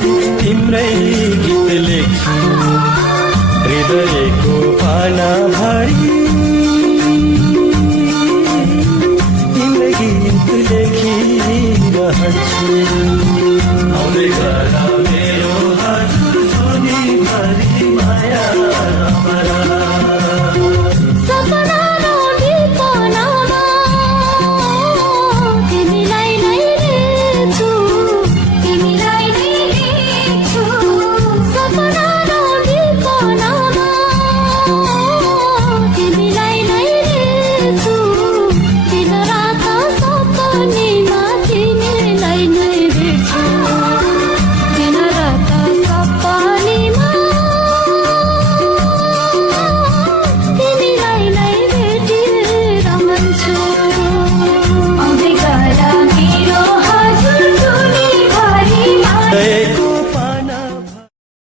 भरि तिम्रै गीत लेख्छु हृदयको पाना भरि तिम्रै गीत लेखिरहन्छु आउँदै गर